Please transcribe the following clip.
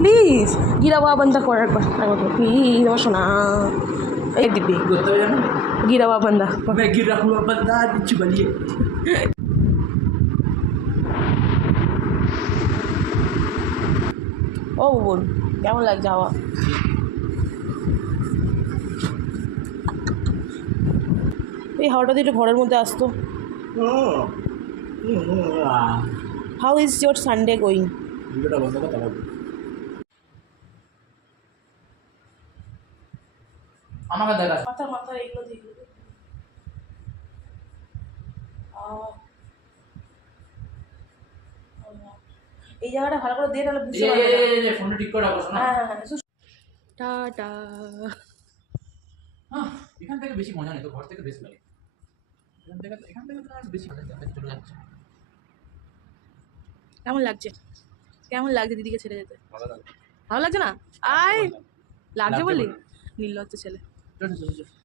please गिरा हुआ बंदा कॉर्नर पर प्लीज আমার শোনা এই দিবি गिरा हुआ बंदा मैं गिरा हुआ बंदा नीचे बनिए ও বোন কেমন লাগছে হাওয়া এই হাওয়াটা দিয়ে একটু ঘরের মধ্যে আসতো how is your Sunday going ভিডিওটা বন্ধ কর তাহলে আমাকে দেখা মাথা মাথা এগুলো দিয়ে এই জায়গাটা ভালো করে দিয়ে তাহলে বুঝতে পারবে এই ফোনটা ঠিক করে রাখো না হ্যাঁ টাটা এখান থেকে বেশি মজা নেই তো ঘর থেকে বেশি লাগে এখান থেকে তো আর বেশি মজা চলে যাচ্ছে কেমন লাগছে কেমন লাগছে দিদিকে ছেড়ে যেতে ভালো লাগছে না আয় লাগছে বললি নির্লজ্জ ছেলে